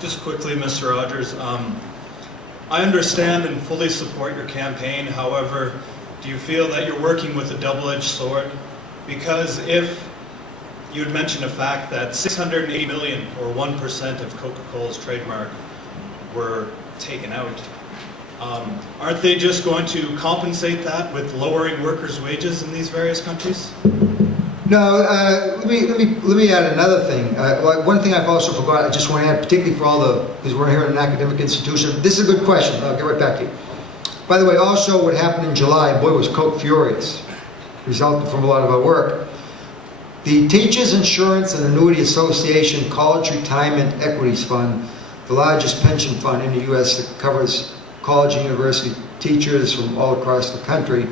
Just quickly, Mr. Rogers, I understand and fully support your campaign. However, do you feel that you're working with a double-edged sword? Because if you had mentioned a fact that 680 million, or 1% of Coca-Cola's trademark, were taken out, aren't they just going to compensate that with lowering workers' wages in these various countries? No, let me add another thing. One thing I've also forgot, I just want to add, particularly for all the, because we're here in an academic institution, this is a good question, I'll get right back to you. By the way, also what happened in July, boy was Coke furious, resulted from a lot of our work. The Teachers Insurance and Annuity Association College Retirement Equities Fund, the largest pension fund in the U.S. that covers college and university teachers from all across the country,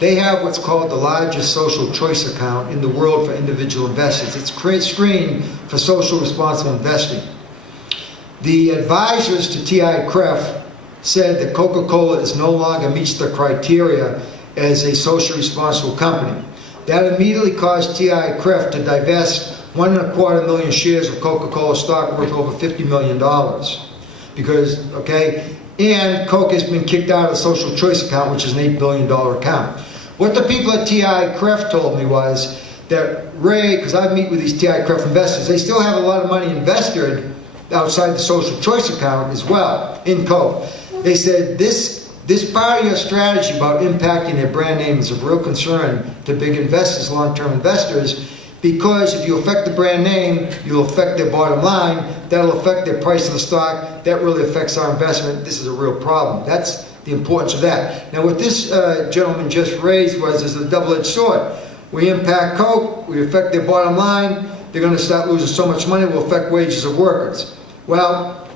they have what's called the largest social choice account in the world for individual investors. It's screened for social responsible investing. The advisors to TI-CREF said that Coca-Cola no longer meets the criteria as a socially responsible company. That immediately caused TI-CREF to divest 1.25 million shares of Coca-Cola stock worth over $50 million. Because, okay, and Coke has been kicked out of the social choice account, which is an $8 billion account. What the people at TI-CREF told me was that Ray, because I meet with these TI-CREF investors, they still have a lot of money invested outside the social choice account as well in Coke. They said this part of your strategy about impacting their brand name is of real concern to big investors, long-term investors, because if you affect the brand name, you'll affect their bottom line, that'll affect their price of the stock, that really affects our investment. This is a real problem. That's the importance of that. Now what this gentleman just raised is a double-edged sword. We impact Coke, we affect their bottom line, they're going to start losing so much money, we'll affect wages of workers. Well,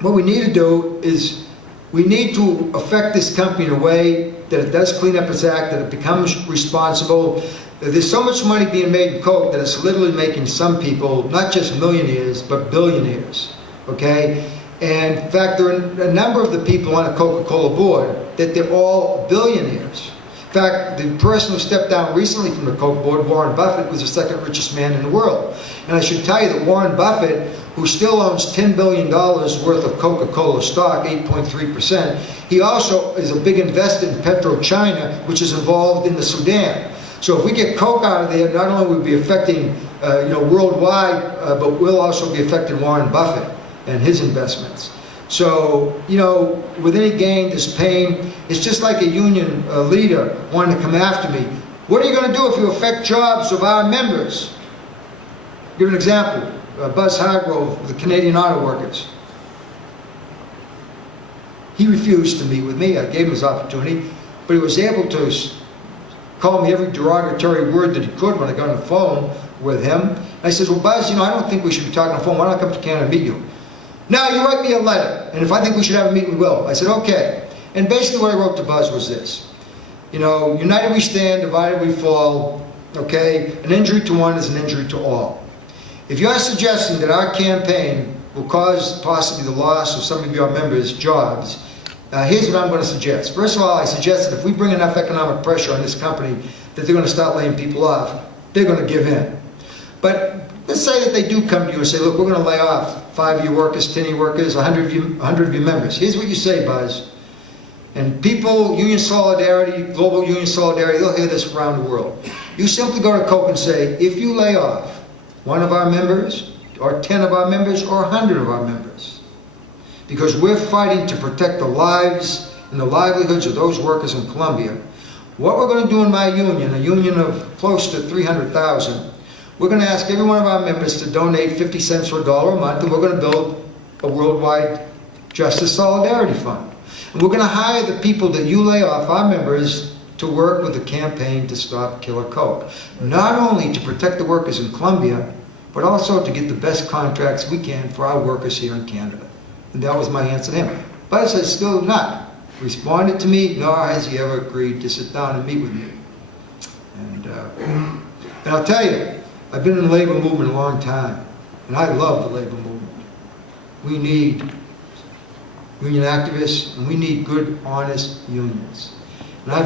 what we need to do is we need to affect this company in a way that it does clean up its act, that it becomes responsible. There's so much money being made in Coke that it's literally making some people, not just millionaires, but billionaires, okay? And in fact, there are a number of the people on a Coca-Cola board that they're all billionaires. In fact, the person who stepped down recently from the Coke board, Warren Buffett, was the second richest man in the world. And I should tell you that Warren Buffett, who still owns $10 billion worth of Coca-Cola stock, 8.3%, he also is a big investor in PetroChina, which is involved in the Sudan. So if we get Coke out of there, not only will we be affecting worldwide, but we'll also be affecting Warren Buffett and his investments. So, with any gain, there's pain. It's just like a union leader wanting to come after me. What are you going to do if you affect jobs of our members? I'll give an example. Buzz Hargrove, the Canadian Auto Workers. He refused to meet with me. I gave him his opportunity, but he was able to call me every derogatory word that he could when I got on the phone with him. I said, well, Buzz, I don't think we should be talking on the phone. Why don't I come to Canada and meet you? Now, you write me a letter, and if I think we should have a meeting, we will. I said, okay. And basically what I wrote to Buzz was this. United we stand, divided we fall, okay? An injury to one is an injury to all. If you're suggesting that our campaign will cause possibly the loss of some of your members' jobs, here's what I'm going to suggest. First of all, I suggest that if we bring enough economic pressure on this company that they're going to start laying people off, they're going to give in. But let's say that they do come to you and say, look, we're going to lay off 5 of your workers, 10 of your workers, 100 of your members. Here's what you say, Buzz. And people, union solidarity, global union solidarity, they'll hear this around the world. You simply go to Coke and say, if you lay off 1 of our members, or 10 of our members, or 100 of our members, because we're fighting to protect the lives and the livelihoods of those workers in Colombia, what we're going to do in my union, a union of close to 300,000, we're going to ask every one of our members to donate 50 cents or $1 a month, and we're going to build a worldwide Justice Solidarity Fund. And we're going to hire the people that you lay off, our members, to work with the campaign to stop Killer Coke. Not only to protect the workers in Colombia, but also to get the best contracts we can for our workers here in Canada. And that was my answer to him. Buzz has still not responded to me, nor has he ever agreed to sit down and meet with me. And I'll tell you, I've been in the labor movement a long time, and I love the labor movement. We need union activists, and we need good, honest unions.